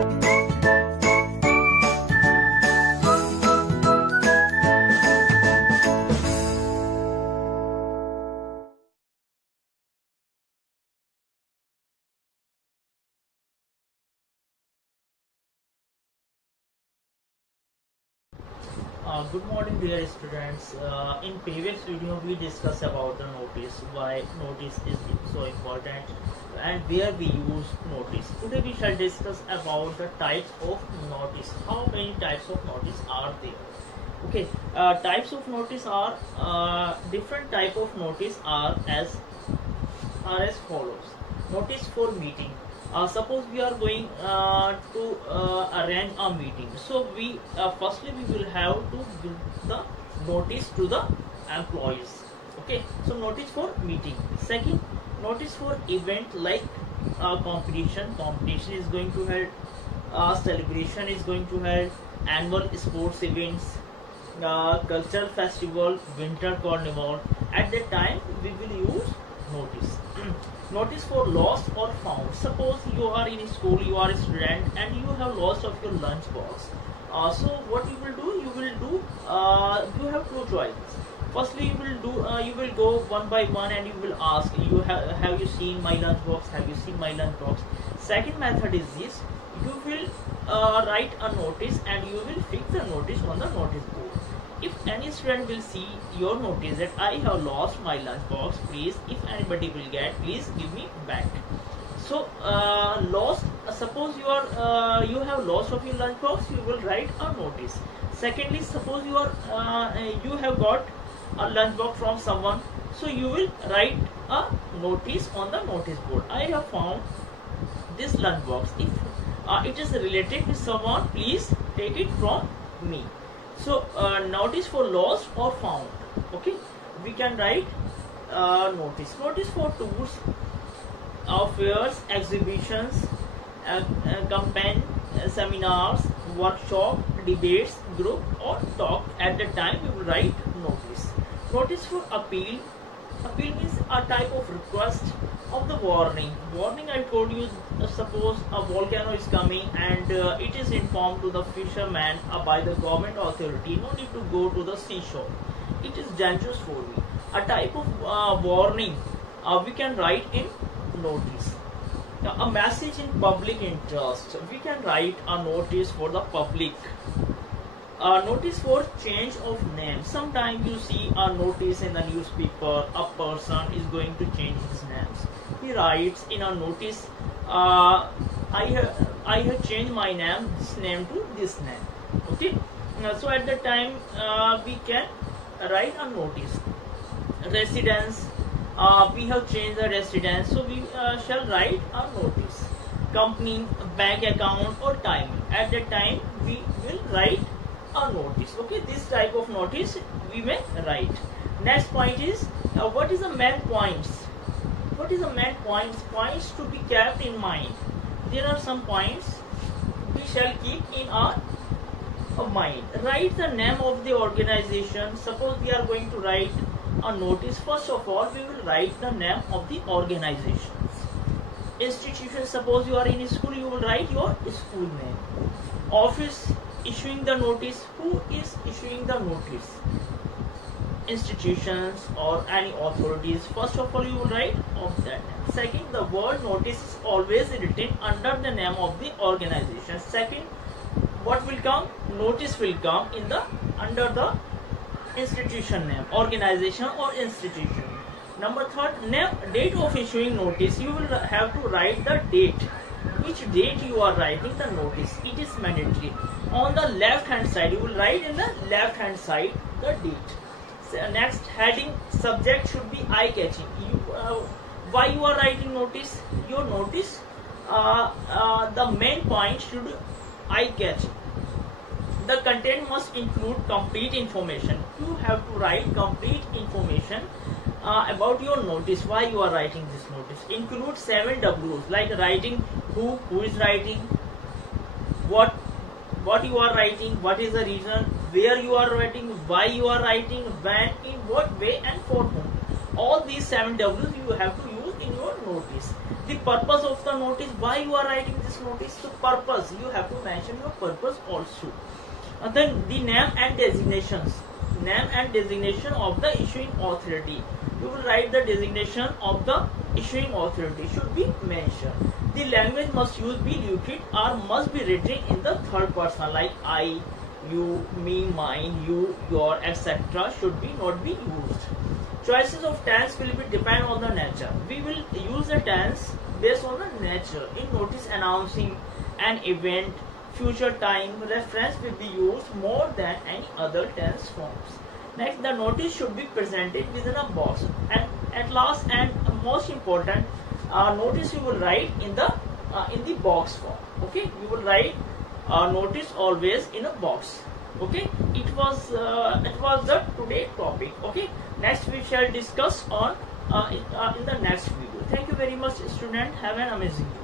Good morning dear students. In previous video we discussed about the notice, why notice is so important and where we use notice. Today we shall discuss about the types of notice. How many types of notice are there? Okay, types of notice are different type of notice are as follows. Notice for meeting. Suppose we are going to arrange a meeting, so we firstly we will have to give the notice to the employees. Okay, so notice for meeting. Second, notice for event like competition is going to held, celebration is going to held, annual sports events, cultural festival, winter carnival. At that time we will use notice. Notice for lost or found. Suppose you are in school, you are a student and you have lost of your lunch box. So what you will do? You have two choices. Firstly, you will go one by one and you will ask, have you seen my lunch box? Have you seen my lunch box? Second method is this: you will write a notice and you will fix the notice on the notice board. If any student will see your notice that I have lost my lunch box, please, if anybody will get, please give me back. So lost. Suppose you have lost of your lunch box, you will write a notice. Secondly, suppose you have got a lunch box from someone, so you will write a notice on the notice board. I have found this lunch box. If it is related with someone, please take it from me. So notice for lost or found. Okay, we can write notice. Notice for tours, fairs, exhibitions, campaign, seminars, workshop, debates, group or talk. At the time we will write notice. Notice for appeal. Appeal means a type of request of the warning. Warning, I told you, suppose a volcano is coming and it is informed to the fisherman by the government authority. No need to go to the seashore. It is dangerous for me. A type of warning we can write in notice. Now, a message in public interest. We can write a notice for the public. Notice for change of name. Sometimes you see a notice in the newspaper, a person is going to change his names. He writes in a notice, I have changed my name, this name to this name. Okay, so at the time we can write a notice. Residence, we have changed the residence, so we shall write a notice. Company, bank account or time. At that time we will write a notice. Okay, this type of notice we may write. Next point is what is the main points? What is the main points? Points to be kept in mind. There are some points we shall keep in our mind. Write the name of the organization. Suppose we are going to write a notice. First of all, we will write the name of the organizations. Institution. Suppose you are in school, you will write your school name. Office issuing the notice. Who is issuing the notice? Institutions or any authorities. First of all, you will write of that name. Second, the word notice is always written under the name of the organization. Second, what will come? Notice will come in the under the institution name, organization or institution. Number third, name, date of issuing notice. You will have to write the date. Which date you are writing the notice? It is mandatory. On the left hand side, you will write in the left hand side the date. So next, heading, subject should be eye catching. Why you are writing notice? Your notice, the main point should eye catching. The content must include complete information. You have to write complete information about your notice. Why you are writing this notice? Include 7 W's, like writing who is writing, what you are writing, what is the reason, where you are writing, why you are writing, when, in what way and for whom. All these 7 W's you have to use in in your notice. The purpose of the notice, why you are writing this notice, the purpose, you have to mention your purpose also. And then the name and designations, name and designation of the issuing authority. You will write the designation of the issuing authority should be mentioned. The language must use be lucid or must be written in the third person, like I, you, me, mine, you, your, etc. should be not be used. Choices of tense will be depend on the nature. We will use the tense based on the nature. In notice announcing an event, future time, reference will be used more than any other tense forms. Next, the notice should be presented within a box. And at last and most important, notice you will write in the box form. Okay, you will write notice always in a box. Okay, it was the today topic. Okay, next we shall discuss on in the next video. Thank you very much, student. Have an amazing day.